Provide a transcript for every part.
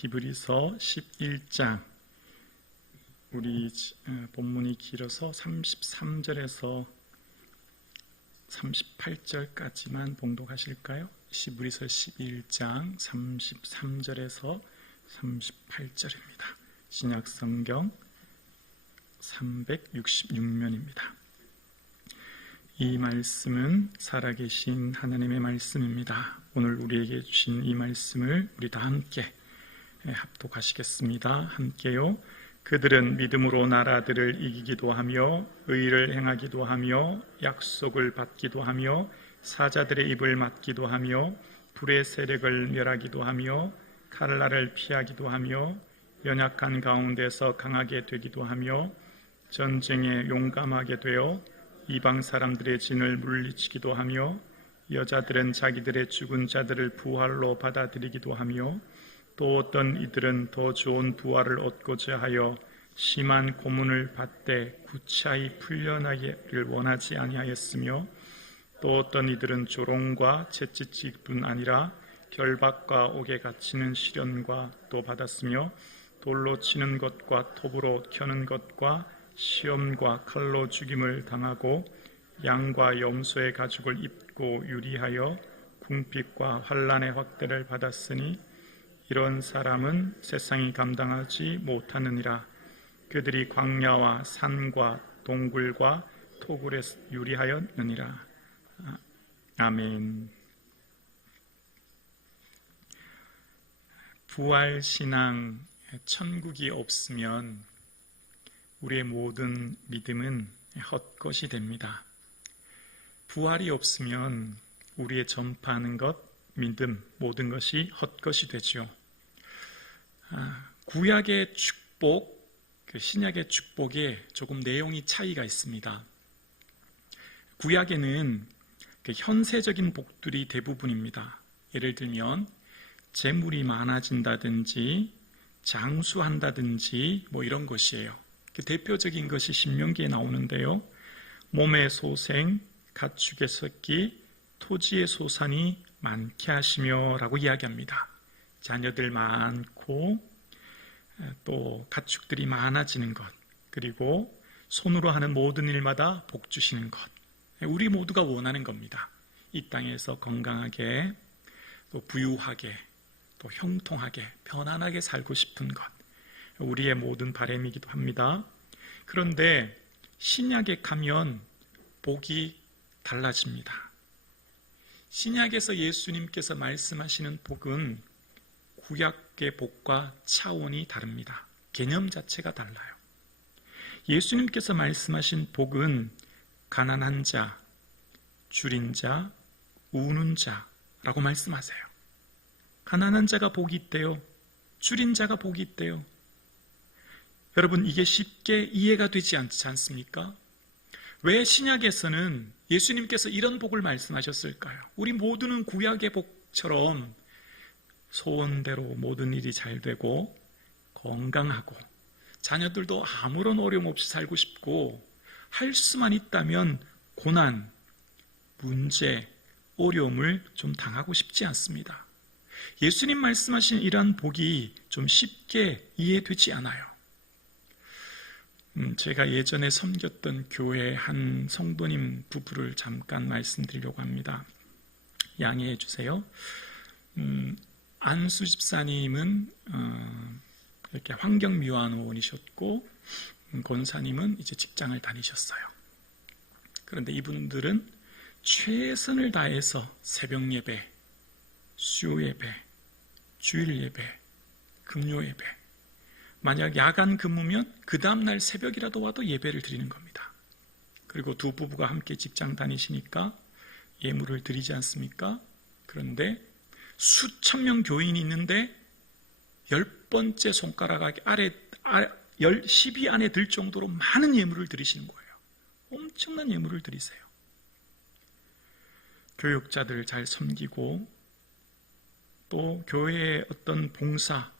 히브리서 11장, 우리 본문이 길어서 33절에서 38절까지만 봉독하실까요? 히브리서 11장 33절에서 38절입니다. 신약성경 366면입니다. 이 말씀은 살아계신 하나님의 말씀입니다. 오늘 우리에게 주신 이 말씀을 우리 다 함께 합독하시겠습니다. 함께요. 그들은 믿음으로 나라들을 이기기도 하며 의를 행하기도 하며 약속을 받기도 하며 사자들의 입을 맞기도 하며 불의 세력을 멸하기도 하며 칼날을 피하기도 하며 연약한 가운데서 강하게 되기도 하며 전쟁에 용감하게 되어 이방 사람들의 진을 물리치기도 하며 여자들은 자기들의 죽은 자들을 부활로 받아들이기도 하며 또 어떤 이들은 더 좋은 부활을 얻고자 하여 심한 고문을 받되 구차히 풀려나기를 원하지 아니하였으며 또 어떤 이들은 조롱과 채찍질뿐 아니라 결박과 옥에 갇히는 시련과 또 받았으며 돌로 치는 것과 톱으로 켜는 것과 시험과 칼로 죽임을 당하고 양과 염소의 가죽을 입고 유리하여 궁핍과 환난의 확대를 받았으니 이런 사람은 세상이 감당하지 못하느니라. 그들이 광야와 산과 동굴과 토굴에 유리하였느니라. 아멘. 부활신앙, 천국이 없으면 우리의 모든 믿음은 헛것이 됩니다. 부활이 없으면 우리의 전파하는 것, 믿음, 모든 것이 헛것이 되죠. 구약의 축복, 신약의 축복에 조금 내용이 차이가 있습니다. 구약에는 현세적인 복들이 대부분입니다. 예를 들면 재물이 많아진다든지 장수한다든지 이런 것이에요. 대표적인 것이 신명기에 나오는데요. 몸의 소생, 가축의 새끼, 토지의 소산이 많게 하시며 라고 이야기합니다. 자녀들 많고 또 가축들이 많아지는 것, 그리고 손으로 하는 모든 일마다 복 주시는 것, 우리 모두가 원하는 겁니다. 이 땅에서 건강하게, 또 부유하게, 또 형통하게, 편안하게 살고 싶은 것, 우리의 모든 바람이기도 합니다. 그런데 신약에 가면 복이 달라집니다. 신약에서 예수님께서 말씀하시는 복은 구약의 복과 차원이 다릅니다. 개념 자체가 달라요. 예수님께서 말씀하신 복은 가난한 자, 줄인 자, 우는 자라고 말씀하세요. 가난한 자가 복이 있대요. 줄인 자가 복이 있대요. 여러분, 이게 쉽게 이해가 되지 않지 않습니까? 왜 신약에서는 예수님께서 이런 복을 말씀하셨을까요? 우리 모두는 구약의 복처럼 소원대로 모든 일이 잘 되고 건강하고 자녀들도 아무런 어려움 없이 살고 싶고 할 수만 있다면 고난, 문제, 어려움을 좀 당하고 싶지 않습니다. 예수님 말씀하신 이러한 복이 좀 쉽게 이해되지 않아요. 제가 예전에 섬겼던 교회 한 성도님 부부를 잠깐 말씀드리려고 합니다. 양해해 주세요. 안수 집사님은 이렇게 환경미화원이셨고 권사님은 이제 직장을 다니셨어요. 그런데 이분들은 최선을 다해서 새벽 예배, 수요 예배, 주일 예배, 금요 예배, 만약 야간 근무면 그 다음날 새벽이라도 와도 예배를 드리는 겁니다. 그리고 두 부부가 함께 직장 다니시니까 예물을 드리지 않습니까? 그런데 수천 명 교인이 있는데 10번째 손가락 아래 10위 안에 들 정도로 많은 예물을 드리시는 거예요. 엄청난 예물을 드리세요. 교육자들을 잘 섬기고 또 교회의 어떤 봉사,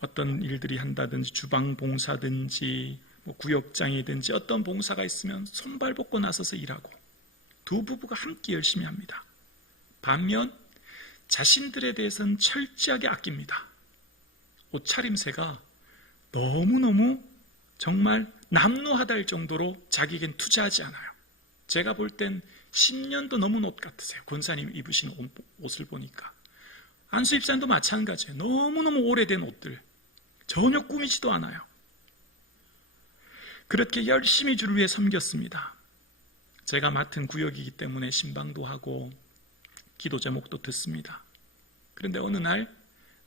어떤 일들이 한다든지 주방 봉사든지 구역장이든지 어떤 봉사가 있으면 손발 벗고 나서서 일하고 두 부부가 함께 열심히 합니다. 반면 자신들에 대해서는 철저하게 아낍니다. 옷차림새가 너무너무 정말 남루하다 할 정도로 자기에겐 투자하지 않아요. 제가 볼 땐 10년도 넘은 옷 같으세요. 권사님 입으신 옷을 보니까. 안수 집사님도 마찬가지예요. 너무너무 오래된 옷들, 전혀 꾸미지도 않아요. 그렇게 열심히 주를 위해 섬겼습니다. 제가 맡은 구역이기 때문에 신방도 하고 기도 제목도 듣습니다. 그런데 어느 날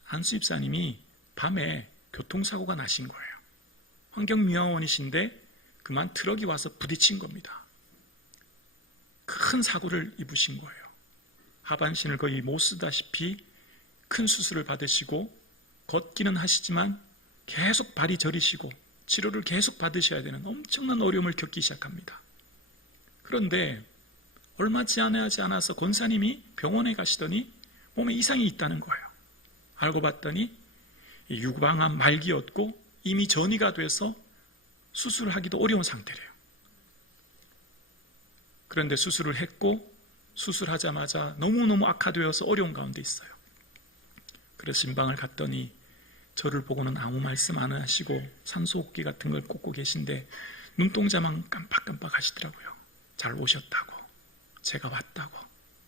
안수 집사님이 밤에 교통사고가 나신 거예요. 환경미화원이신데 그만 트럭이 와서 부딪힌 겁니다. 큰 사고를 입으신 거예요. 하반신을 거의 못 쓰다시피 큰 수술을 받으시고 걷기는 하시지만 계속 발이 저리시고 치료를 계속 받으셔야 되는 엄청난 어려움을 겪기 시작합니다. 그런데 얼마 지나지 않아서 권사님이 병원에 가시더니 몸에 이상이 있다는 거예요. 알고 봤더니 유방암 말기였고 이미 전이가 돼서 수술을 하기도 어려운 상태래요. 그런데 수술을 했고 수술하자마자 너무너무 악화되어서 어려운 가운데 있어요. 그래서 신방을 갔더니 저를 보고는 아무 말씀 안 하시고 산소호흡기 같은 걸 꽂고 계신데 눈동자만 깜빡깜빡 하시더라고요. 잘 오셨다고, 제가 왔다고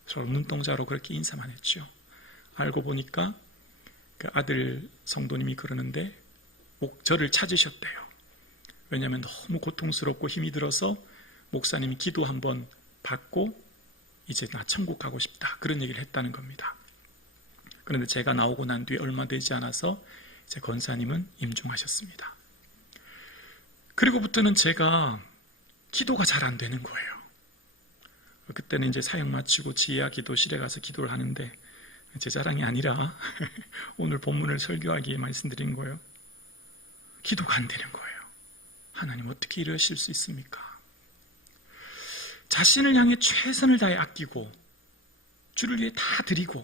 서로 눈동자로 그렇게 인사만 했죠. 알고 보니까 그 아들 성도님이 그러는데 저를 찾으셨대요. 왜냐하면 너무 고통스럽고 힘이 들어서 목사님이 기도 한번 받고 이제 나 천국 가고 싶다, 그런 얘기를 했다는 겁니다. 그런데 제가 나오고 난 뒤에 얼마 되지 않아서 이제 권사님은 임종하셨습니다. 그리고부터는 제가 기도가 잘 안 되는 거예요. 그때는 이제 사역 마치고 지혜와 기도실에 가서 기도를 하는데, 제 자랑이 아니라 오늘 본문을 설교하기에 말씀드린 거예요. 기도가 안 되는 거예요. 하나님 어떻게 이러실 수 있습니까? 자신을 향해 최선을 다해 아끼고 주를 위해 다 드리고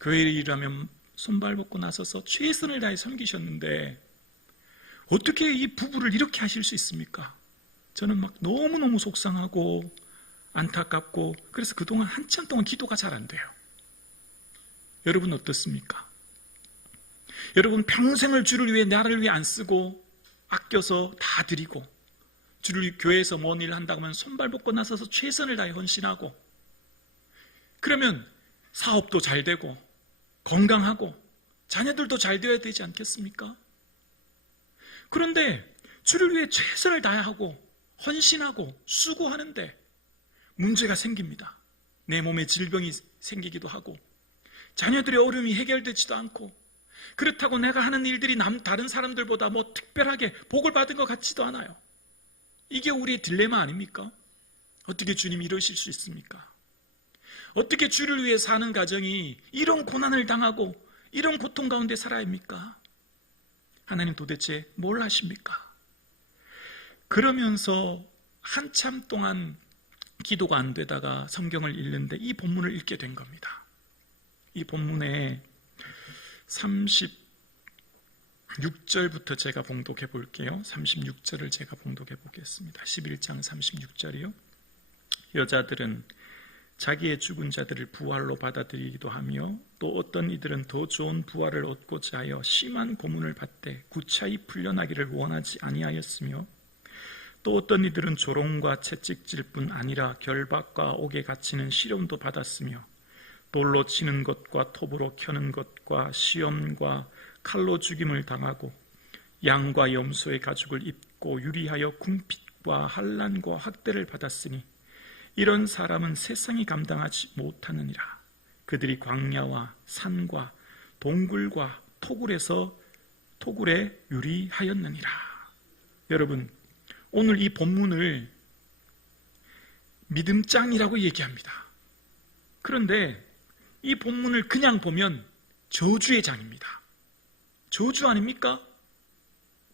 교회에 일하면 손발 벗고 나서서 최선을 다해 섬기셨는데 어떻게 이 부부를 이렇게 하실 수 있습니까? 저는 막 너무너무 속상하고 안타깝고, 그래서 그동안 한참 동안 기도가 잘 안 돼요. 여러분 어떻습니까? 여러분 평생을 주를 위해, 나를 위해 안 쓰고 아껴서 다 드리고 주를 교회에서 뭔 일을 한다고 하면 손발 벗고 나서서 최선을 다해 헌신하고, 그러면 사업도 잘 되고 건강하고 자녀들도 잘 되어야 되지 않겠습니까? 그런데 주를 위해 최선을 다하고 헌신하고 수고하는데 문제가 생깁니다. 내 몸에 질병이 생기기도 하고 자녀들의 어려움이 해결되지도 않고, 그렇다고 내가 하는 일들이 다른 사람들보다 뭐 특별하게 복을 받은 것 같지도 않아요. 이게 우리의 딜레마 아닙니까? 어떻게 주님 이러실 수 있습니까? 어떻게 주를 위해 사는 가정이 이런 고난을 당하고 이런 고통 가운데 살아야 합니까? 하나님 도대체 뭘 하십니까? 그러면서 한참 동안 기도가 안 되다가 성경을 읽는데 이 본문을 읽게 된 겁니다. 이 본문에 36절부터 제가 봉독해 볼게요. 36절을 제가 봉독해 보겠습니다. 11장 36절이요. 여자들은 자기의 죽은 자들을 부활로 받아들이기도 하며 또 어떤 이들은 더 좋은 부활을 얻고자 하여 심한 고문을 받되 구차히 풀려나기를 원하지 아니하였으며 또 어떤 이들은 조롱과 채찍질뿐 아니라 결박과 옥에 갇히는 시련도 받았으며 돌로 치는 것과 톱으로 켜는 것과 시험과 칼로 죽임을 당하고 양과 염소의 가죽을 입고 유리하여 궁핍과 환난과 학대를 받았으니 이런 사람은 세상이 감당하지 못하느니라. 그들이 광야와 산과 동굴과 토굴에 유리하였느니라. 여러분, 오늘 이 본문을 믿음장이라고 얘기합니다. 그런데 이 본문을 그냥 보면 저주의 장입니다. 저주 아닙니까?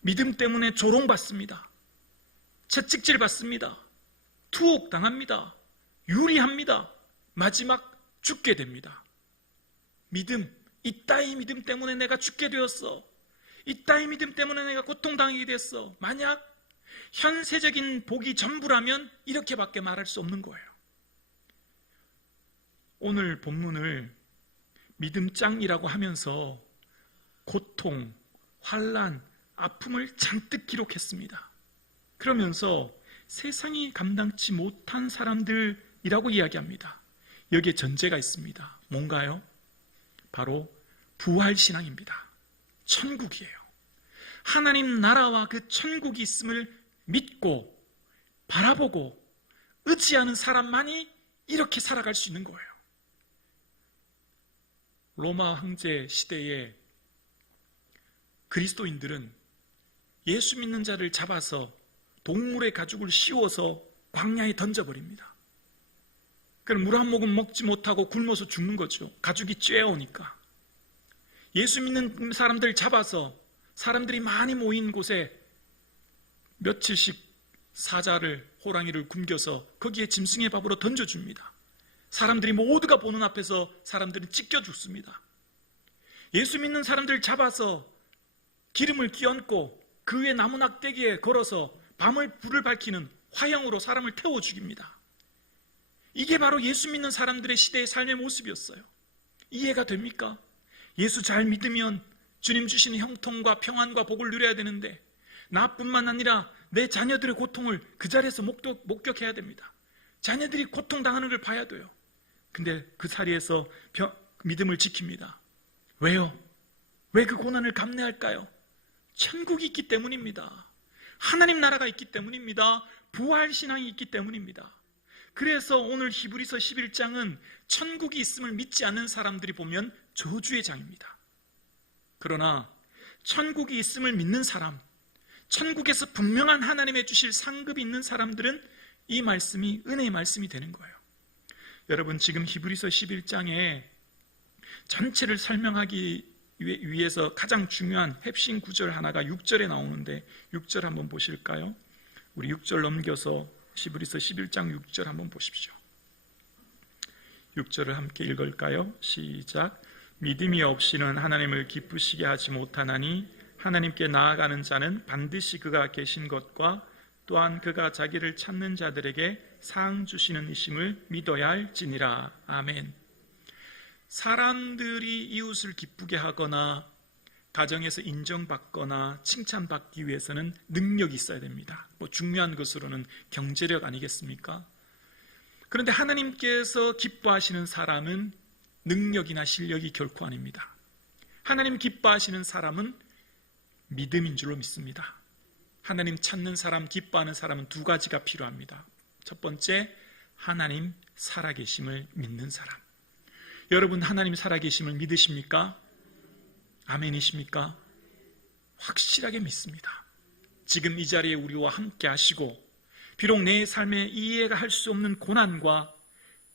믿음 때문에 조롱받습니다. 채찍질 받습니다. 투옥당합니다. 유리합니다. 마지막 죽게 됩니다. 믿음, 이따위 믿음 때문에 내가 죽게 되었어. 이따위 믿음 때문에 내가 고통당하게 됐어. 만약 현세적인 복이 전부라면 이렇게밖에 말할 수 없는 거예요. 오늘 본문을 믿음장이라고 하면서 고통, 환난, 아픔을 잔뜩 기록했습니다. 그러면서 세상이 감당치 못한 사람들이라고 이야기합니다. 여기에 전제가 있습니다. 뭔가요? 바로 부활신앙입니다. 천국이에요. 하나님 나라와 그 천국이 있음을 믿고 바라보고 의지하는 사람만이 이렇게 살아갈 수 있는 거예요. 로마 황제 시대에 그리스도인들은 예수 믿는 자를 잡아서 동물의 가죽을 씌워서 광야에 던져버립니다. 그럼 물 한 모금 먹지 못하고 굶어서 죽는 거죠. 가죽이 쬐어오니까. 예수 믿는 사람들 잡아서 사람들이 많이 모인 곳에 며칠씩 사자를, 호랑이를 굶겨서 거기에 짐승의 밥으로 던져줍니다. 사람들이 모두가 보는 앞에서 사람들은 찢겨 죽습니다. 예수 믿는 사람들 잡아서 기름을 끼얹고 그 위에 나무 낙대기에 걸어서 밤을 불을 밝히는 화형으로 사람을 태워 죽입니다. 이게 바로 예수 믿는 사람들의 시대의 삶의 모습이었어요. 이해가 됩니까? 예수 잘 믿으면 주님 주시는 형통과 평안과 복을 누려야 되는데 나뿐만 아니라 내 자녀들의 고통을 그 자리에서 목격해야 됩니다. 자녀들이 고통당하는 걸 봐야 돼요. 근데 그 자리에서 믿음을 지킵니다. 왜요? 왜 그 고난을 감내할까요? 천국이 있기 때문입니다. 하나님 나라가 있기 때문입니다. 부활신앙이 있기 때문입니다. 그래서 오늘 히브리서 11장은 천국이 있음을 믿지 않는 사람들이 보면 저주의 장입니다. 그러나 천국이 있음을 믿는 사람, 천국에서 분명한 하나님의 주실 상급이 있는 사람들은 이 말씀이 은혜의 말씀이 되는 거예요. 여러분, 지금 히브리서 11장에 전체를 설명하기 위해서 가장 중요한 핵심 구절 하나가 6절에 나오는데 6절 한번 보실까요? 우리 6절 넘겨서 히브리서 11장 6절 한번 보십시오. 6절을 함께 읽을까요? 시작. 믿음이 없이는 하나님을 기쁘시게 하지 못하나니 하나님께 나아가는 자는 반드시 그가 계신 것과 또한 그가 자기를 찾는 자들에게 상 주시는 이심을 믿어야 할지니라. 아멘. 사람들이 이웃을 기쁘게 하거나 가정에서 인정받거나 칭찬받기 위해서는 능력이 있어야 됩니다. 중요한 것으로는 경제력 아니겠습니까? 그런데 하나님께서 기뻐하시는 사람은 능력이나 실력이 결코 아닙니다. 하나님 기뻐하시는 사람은 믿음인 줄로 믿습니다. 하나님 찾는 사람, 기뻐하는 사람은 두 가지가 필요합니다. 첫 번째, 하나님 살아계심을 믿는 사람. 여러분, 하나님 살아계심을 믿으십니까? 아멘이십니까? 확실하게 믿습니다. 지금 이 자리에 우리와 함께 하시고 비록 내 삶에 이해가 할 수 없는 고난과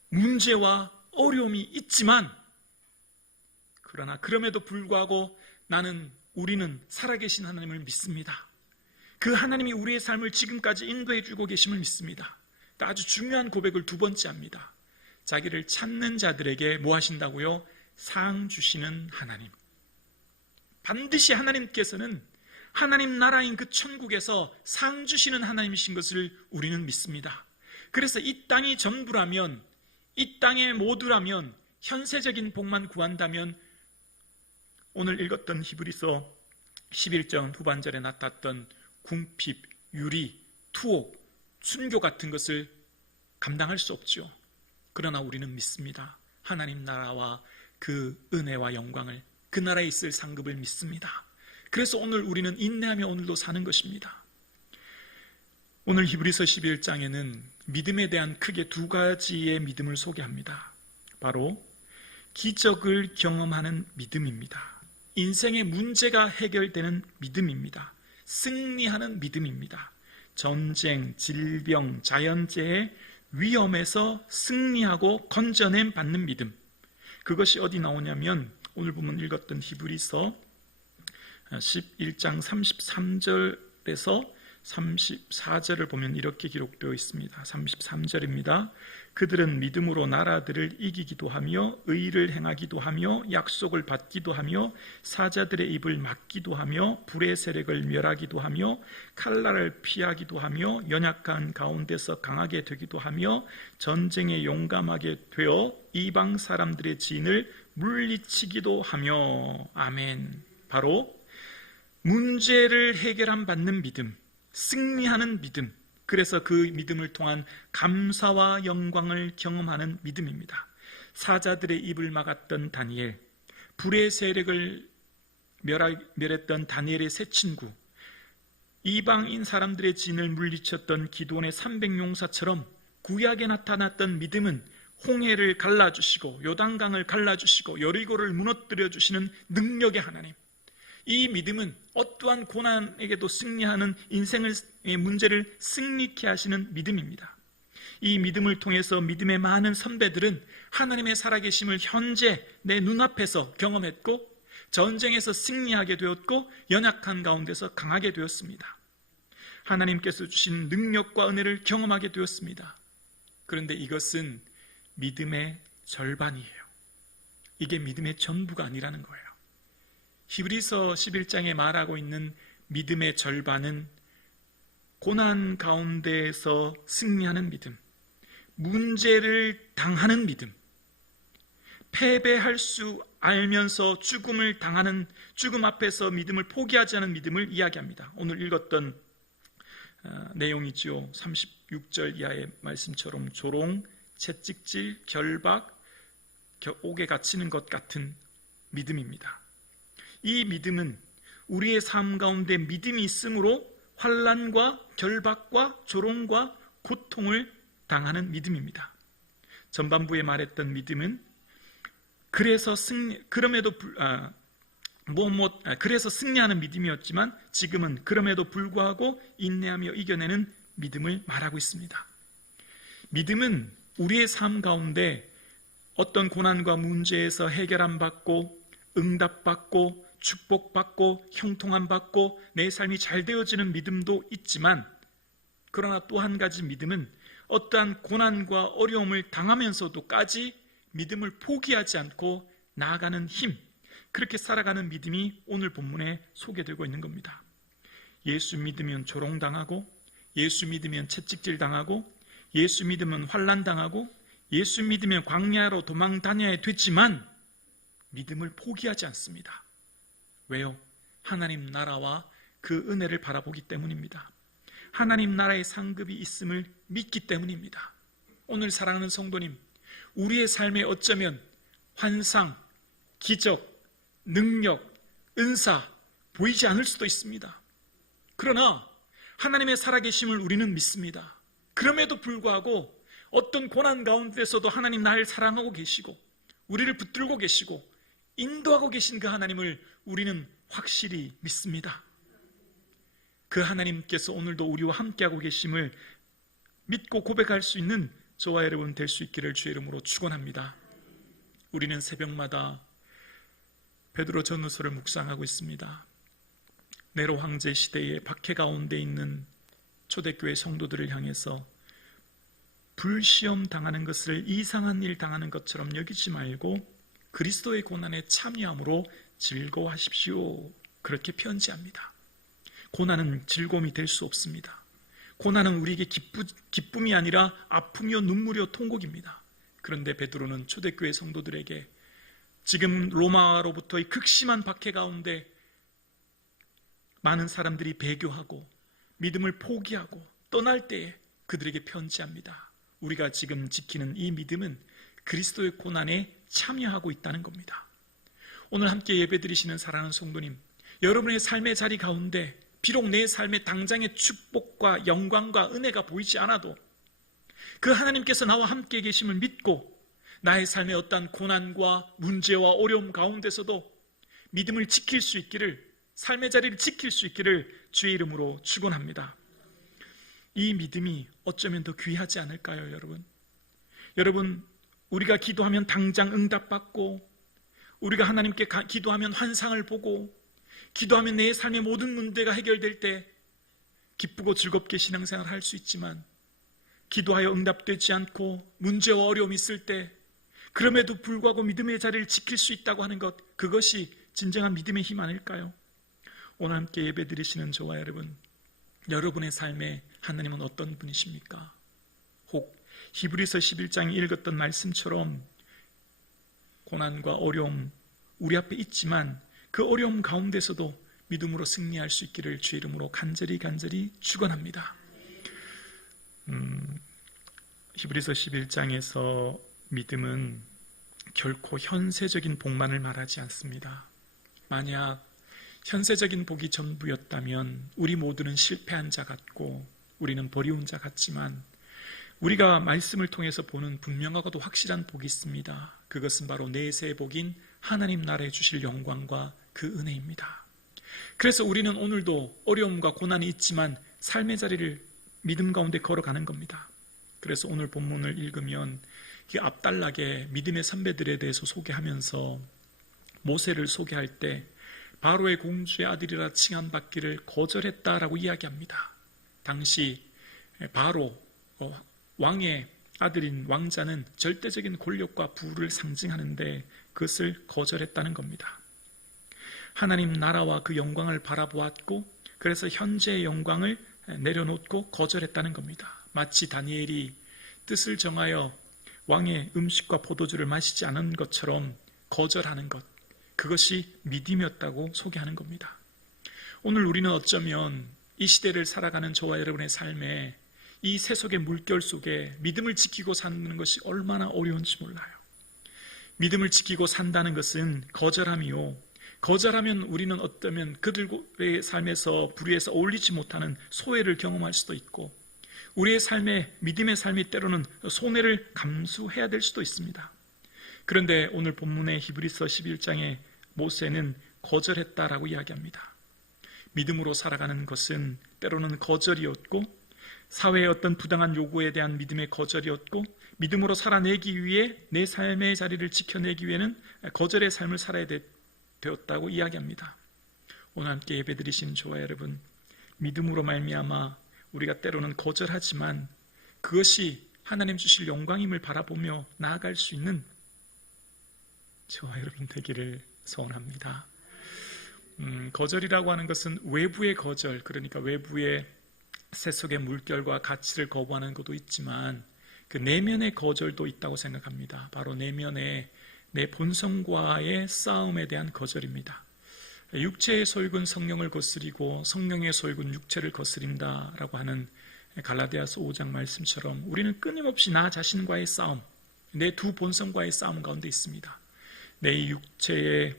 문제와 어려움이 있지만 그러나 그럼에도 불구하고 우리는 살아계신 하나님을 믿습니다. 그 하나님이 우리의 삶을 지금까지 인도해 주고 계심을 믿습니다. 아주 중요한 고백을 두 번째 합니다. 자기를 찾는 자들에게 뭐 하신다고요? 상 주시는 하나님. 반드시 하나님께서는 하나님 나라인 그 천국에서 상 주시는 하나님이신 것을 우리는 믿습니다. 그래서 이 땅이 전부라면, 이 땅의 모두라면, 현세적인 복만 구한다면 오늘 읽었던 히브리서 11장 후반절에 나타났던 궁핍, 유리, 투옥, 순교 같은 것을 감당할 수 없죠. 그러나 우리는 믿습니다. 하나님 나라와 그 은혜와 영광을, 그 나라에 있을 상급을 믿습니다. 그래서 오늘 우리는 인내하며 오늘도 사는 것입니다. 오늘 히브리서 11장에는 믿음에 대한 크게 두 가지의 믿음을 소개합니다. 바로 기적을 경험하는 믿음입니다. 인생의 문제가 해결되는 믿음입니다. 승리하는 믿음입니다. 전쟁, 질병, 자연재해, 위험에서 승리하고 건져냄 받는 믿음. 그것이 어디 나오냐면 오늘 보면 읽었던 히브리서 11장 33절에서 34절을 보면 이렇게 기록되어 있습니다. 33절입니다. 그들은 믿음으로 나라들을 이기기도 하며 의를 행하기도 하며 약속을 받기도 하며 사자들의 입을 막기도 하며 불의 세력을 멸하기도 하며 칼날을 피하기도 하며 연약한 가운데서 강하게 되기도 하며 전쟁에 용감하게 되어 이방 사람들의 진을 물리치기도 하며. 아멘. 바로 문제를 해결함 받는 믿음, 승리하는 믿음, 그래서 그 믿음을 통한 감사와 영광을 경험하는 믿음입니다. 사자들의 입을 막았던 다니엘, 불의 세력을 멸했던 다니엘의 세 친구, 이방인 사람들의 진을 물리쳤던 기드온의 300용사처럼 구약에 나타났던 믿음은 홍해를 갈라주시고 요단강을 갈라주시고 여리고를 무너뜨려 주시는 능력의 하나님, 이 믿음은 어떠한 고난에게도 승리하는 인생의 문제를 승리케 하시는 믿음입니다. 이 믿음을 통해서 믿음의 많은 선배들은 하나님의 살아계심을 현재 내 눈앞에서 경험했고 전쟁에서 승리하게 되었고 연약한 가운데서 강하게 되었습니다. 하나님께서 주신 능력과 은혜를 경험하게 되었습니다. 그런데 이것은 믿음의 절반이에요. 이게 믿음의 전부가 아니라는 거예요. 히브리서 11장에 말하고 있는 믿음의 절반은 고난 가운데에서 승리하는 믿음, 문제를 당하는 믿음, 패배할 수 알면서 죽음을 당하는, 죽음 앞에서 믿음을 포기하지 않은 믿음을 이야기합니다. 오늘 읽었던 내용이죠. 36절 이하의 말씀처럼 조롱, 채찍질, 결박, 옥에 갇히는 것 같은 믿음입니다. 이 믿음은 우리의 삶 가운데 믿음이 있으므로 환난과 결박과 조롱과 고통을 당하는 믿음입니다. 전반부에 말했던 믿음은 그래서 승리하는 믿음이었지만 지금은 그럼에도 불구하고 인내하며 이겨내는 믿음을 말하고 있습니다. 믿음은 우리의 삶 가운데 어떤 고난과 문제에서 해결함 받고 응답받고 축복받고 형통함 받고 내 삶이 잘 되어지는 믿음도 있지만, 그러나 또 한 가지 믿음은 어떠한 고난과 어려움을 당하면서도까지 믿음을 포기하지 않고 나아가는 힘, 그렇게 살아가는 믿음이 오늘 본문에 소개되고 있는 겁니다. 예수 믿으면 조롱당하고, 예수 믿으면 채찍질 당하고, 예수 믿으면 환난 당하고, 예수 믿으면 광야로 도망 다녀야 됐지만 믿음을 포기하지 않습니다. 왜요? 하나님 나라와 그 은혜를 바라보기 때문입니다. 하나님 나라의 상급이 있음을 믿기 때문입니다. 오늘 사랑하는 성도님, 우리의 삶에 어쩌면 환상, 기적, 능력, 은사 보이지 않을 수도 있습니다. 그러나 하나님의 살아계심을 우리는 믿습니다. 그럼에도 불구하고 어떤 고난 가운데서도 하나님 나를 사랑하고 계시고 우리를 붙들고 계시고 인도하고 계신 그 하나님을 우리는 확실히 믿습니다. 그 하나님께서 오늘도 우리와 함께하고 계심을 믿고 고백할 수 있는 저와 여러분 될 수 있기를 주의 이름으로 축원합니다. 우리는 새벽마다 베드로 전후서를 묵상하고 있습니다. 네로 황제 시대의 박해 가운데 있는 초대교회 성도들을 향해서 불시험 당하는 것을 이상한 일 당하는 것처럼 여기지 말고 그리스도의 고난에 참여함으로 즐거워하십시오. 그렇게 편지합니다. 고난은 즐거움이 될 수 없습니다. 고난은 우리에게 기쁨이 아니라 아픔이요 눈물이요 통곡입니다. 그런데 베드로는 초대교회 성도들에게 지금 로마로부터의 극심한 박해 가운데 많은 사람들이 배교하고 믿음을 포기하고 떠날 때에 그들에게 편지합니다. 우리가 지금 지키는 이 믿음은 그리스도의 고난에 참여하고 있다는 겁니다. 오늘 함께 예배드리시는 사랑하는 성도님, 여러분의 삶의 자리 가운데 비록 내 삶에 당장의 축복과 영광과 은혜가 보이지 않아도 그 하나님께서 나와 함께 계심을 믿고 나의 삶의 어떠한 고난과 문제와 어려움 가운데서도 믿음을 지킬 수 있기를, 삶의 자리를 지킬 수 있기를 주의 이름으로 축원합니다. 이 믿음이 어쩌면 더 귀하지 않을까요, 여러분? 여러분, 우리가 기도하면 당장 응답받고, 우리가 하나님께 기도하면 환상을 보고, 기도하면 내 삶의 모든 문제가 해결될 때 기쁘고 즐겁게 신앙생활을 할 수 있지만, 기도하여 응답되지 않고 문제와 어려움이 있을 때 그럼에도 불구하고 믿음의 자리를 지킬 수 있다고 하는 것, 그것이 진정한 믿음의 힘 아닐까요? 오늘 함께 예배드리시는 저와 여러분, 여러분의 삶에 하나님은 어떤 분이십니까? 혹 히브리서 11장에 읽었던 말씀처럼 고난과 어려움 우리 앞에 있지만 그 어려움 가운데서도 믿음으로 승리할 수 있기를 주의 이름으로 간절히 축원합니다. 히브리서 11장에서 믿음은 결코 현세적인 복만을 말하지 않습니다. 만약 현세적인 복이 전부였다면 우리 모두는 실패한 자 같고 우리는 버리운 자 같지만, 우리가 말씀을 통해서 보는 분명하고도 확실한 복이 있습니다. 그것은 바로 내세의 복인 하나님 나라에 주실 영광과 그 은혜입니다. 그래서 우리는 오늘도 어려움과 고난이 있지만 삶의 자리를 믿음 가운데 걸어가는 겁니다. 그래서 오늘 본문을 읽으면 앞달나게 믿음의 선배들에 대해서 소개하면서 모세를 소개할 때 바로의 공주의 아들이라 칭함받기를 거절했다라고 이야기합니다. 당시 바로 왕의 아들인 왕자는 절대적인 권력과 부를 상징하는데 그것을 거절했다는 겁니다. 하나님 나라와 그 영광을 바라보았고, 그래서 현재의 영광을 내려놓고 거절했다는 겁니다. 마치 다니엘이 뜻을 정하여 왕의 음식과 포도주를 마시지 않은 것처럼 거절하는 것, 그것이 믿음이었다고 소개하는 겁니다. 오늘 우리는 어쩌면 이 시대를 살아가는 저와 여러분의 삶에 이 세속의 물결 속에 믿음을 지키고 사는 것이 얼마나 어려운지 몰라요. 믿음을 지키고 산다는 것은 거절함이요, 거절하면 우리는 어쩌면 그들의 삶에서 불의에서 어울리지 못하는 소외를 경험할 수도 있고, 우리의 삶에 믿음의 삶이 때로는 손해를 감수해야 될 수도 있습니다. 그런데 오늘 본문의 히브리서 11장에 모세는 거절했다라고 이야기합니다. 믿음으로 살아가는 것은 때로는 거절이었고, 사회의 어떤 부당한 요구에 대한 믿음의 거절이었고, 믿음으로 살아내기 위해 내 삶의 자리를 지켜내기 위해는 거절의 삶을 살아야 되었다고 이야기합니다. 오늘 함께 예배드리신 저와 여러분, 믿음으로 말미암아 우리가 때로는 거절하지만 그것이 하나님 주실 영광임을 바라보며 나아갈 수 있는 저와 여러분 되기를 소원합니다. 거절이라고 하는 것은 외부의 거절, 그러니까 외부의 세속의 물결과 가치를 거부하는 것도 있지만 그 내면의 거절도 있다고 생각합니다. 바로 내면의 내 본성과의 싸움에 대한 거절입니다. 육체의 소욕은 성령을 거스리고 성령의 소욕은 육체를 거스린다라고 하는 갈라디아서 5장 말씀처럼 우리는 끊임없이 나 자신과의 싸움, 내 두 본성과의 싸움 가운데 있습니다. 내 육체의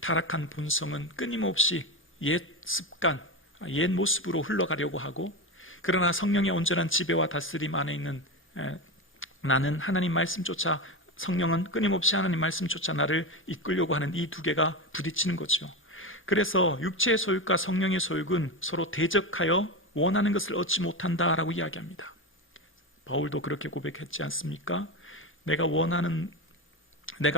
타락한 본성은 끊임없이 옛 습관, 옛 모습으로 흘러가려고 하고, 그러나 성령의 온전한 지배와 다스림 안에 있는 나는 하나님 말씀조차, 성령은 끊임없이 하나님 말씀조차 나를 이끌려고 하는 이 두 개가 부딪히는 거죠. 그래서 육체의 소욕과 성령의 소욕은 서로 대적하여 원하는 것을 얻지 못한다라고 이야기합니다. 바울도 그렇게 고백했지 않습니까? 내가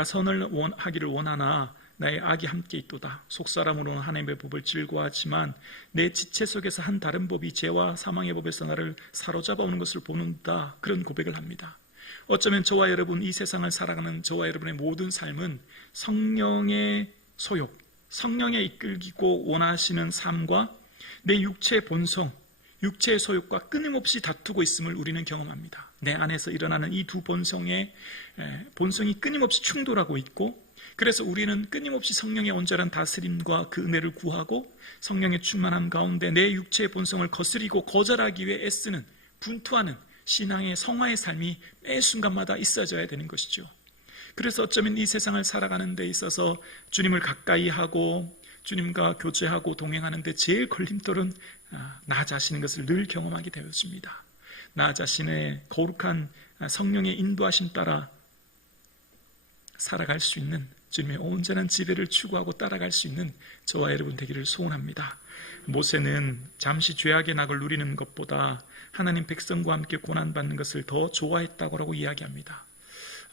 선을 하기를 원하나 나의 악이 함께 있도다. 속사람으로는 하나님의 법을 즐거워하지만 내 지체 속에서 한 다른 법이 죄와 사망의 법에서 나를 사로잡아 오는 것을 보는다. 그런 고백을 합니다. 어쩌면 저와 여러분, 이 세상을 살아가는 저와 여러분의 모든 삶은 성령의 소욕, 성령에 이끌기고 원하시는 삶과 내 육체의 본성, 육체의 소욕과 끊임없이 다투고 있음을 우리는 경험합니다. 내 안에서 일어나는 이 두 본성이 끊임없이 충돌하고 있고, 그래서 우리는 끊임없이 성령의 온전한 다스림과 그 은혜를 구하고 성령의 충만함 가운데 내 육체의 본성을 거스리고 거절하기 위해 애쓰는, 분투하는 신앙의 성화의 삶이 매 순간마다 있어져야 되는 것이죠. 그래서 어쩌면 이 세상을 살아가는 데 있어서 주님을 가까이 하고 주님과 교제하고 동행하는 데 제일 걸림돌은 나 자신인 것을 늘 경험하게 되어집니다. 나 자신의 거룩한 성령의 인도하심 따라 살아갈 수 있는, 주님의 온전한 지배를 추구하고 따라갈 수 있는 저와 여러분 되기를 소원합니다. 모세는 잠시 죄악의 낙을 누리는 것보다 하나님 백성과 함께 고난받는 것을 더 좋아했다고 이야기합니다.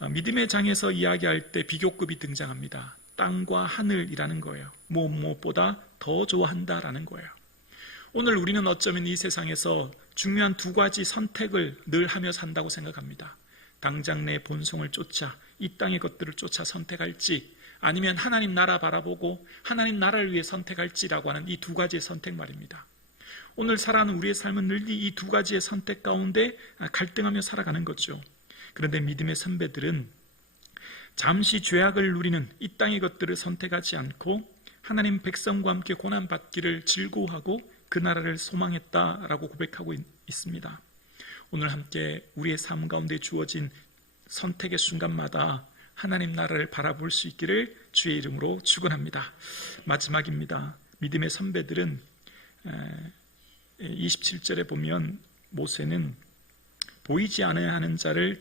믿음의 장에서 이야기할 때 비교급이 등장합니다. 땅과 하늘이라는 거예요. 무엇보다 더 좋아한다라는 거예요. 오늘 우리는 어쩌면 이 세상에서 중요한 두 가지 선택을 늘 하며 산다고 생각합니다. 당장 내 본성을 쫓아 이 땅의 것들을 쫓아 선택할지, 아니면 하나님 나라 바라보고 하나님 나라를 위해 선택할지라고 하는 이 두 가지의 선택 말입니다. 오늘 살아가는 우리의 삶은 늘 이 두 가지의 선택 가운데 갈등하며 살아가는 거죠. 그런데 믿음의 선배들은 잠시 죄악을 누리는 이 땅의 것들을 선택하지 않고 하나님 백성과 함께 고난받기를 즐거워하고 그 나라를 소망했다라고 고백하고 있습니다. 오늘 함께 우리의 삶 가운데 주어진 선택의 순간마다 하나님 나라를 바라볼 수 있기를 주의 이름으로 축원합니다. 마지막입니다. 믿음의 선배들은 27절에 보면 모세는 보이지 않아야 하는 자를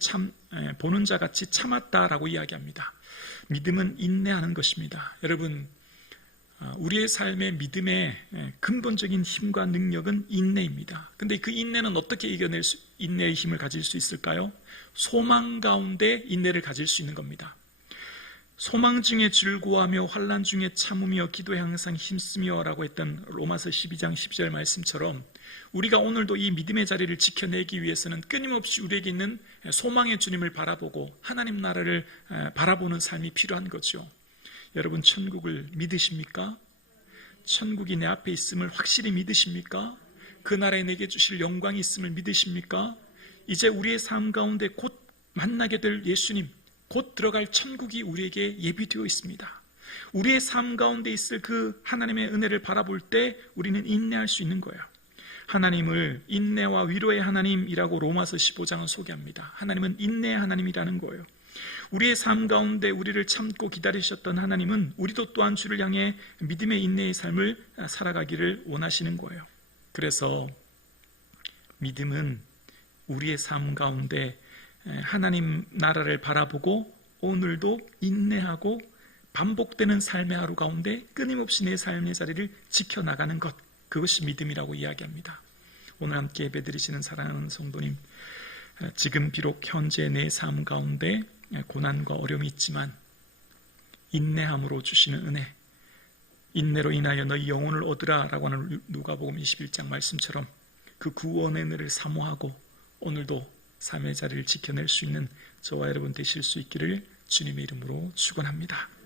보는 자같이 참았다라고 이야기합니다. 믿음은 인내하는 것입니다. 여러분, 우리의 삶의 믿음의 근본적인 힘과 능력은 인내입니다. 근데 그 인내는 어떻게 인내의 힘을 가질 수 있을까요? 소망 가운데 인내를 가질 수 있는 겁니다. 소망 중에 즐거워하며 환난 중에 참으며 기도에 항상 힘쓰며 라고 했던 로마서 12장 10절 말씀처럼 우리가 오늘도 이 믿음의 자리를 지켜내기 위해서는 끊임없이 우리에게 있는 소망의 주님을 바라보고 하나님 나라를 바라보는 삶이 필요한 거죠. 여러분, 천국을 믿으십니까? 천국이 내 앞에 있음을 확실히 믿으십니까? 그 나라에 내게 주실 영광이 있음을 믿으십니까? 이제 우리의 삶 가운데 곧 만나게 될 예수님, 곧 들어갈 천국이 우리에게 예비되어 있습니다. 우리의 삶 가운데 있을 그 하나님의 은혜를 바라볼 때 우리는 인내할 수 있는 거예요. 하나님을 인내와 위로의 하나님이라고 로마서 15장은 소개합니다. 하나님은 인내의 하나님이라는 거예요. 우리의 삶 가운데 우리를 참고 기다리셨던 하나님은 우리도 또한 주를 향해 믿음의 인내의 삶을 살아가기를 원하시는 거예요. 그래서 믿음은 우리의 삶 가운데 하나님 나라를 바라보고 오늘도 인내하고 반복되는 삶의 하루 가운데 끊임없이 내 삶의 자리를 지켜나가는 것, 그것이 믿음이라고 이야기합니다. 오늘 함께 예배드리시는 사랑하는 성도님, 지금 비록 현재 내 삶 가운데 고난과 어려움이 있지만 인내함으로 주시는 은혜, 인내로 인하여 너희 영혼을 얻으라 라고 하는 누가복음 21장 말씀처럼 그 구원의 은혜를 사모하고 오늘도 삶의 자리를 지켜낼 수 있는 저와 여러분 되실 수 있기를 주님의 이름으로 축원합니다.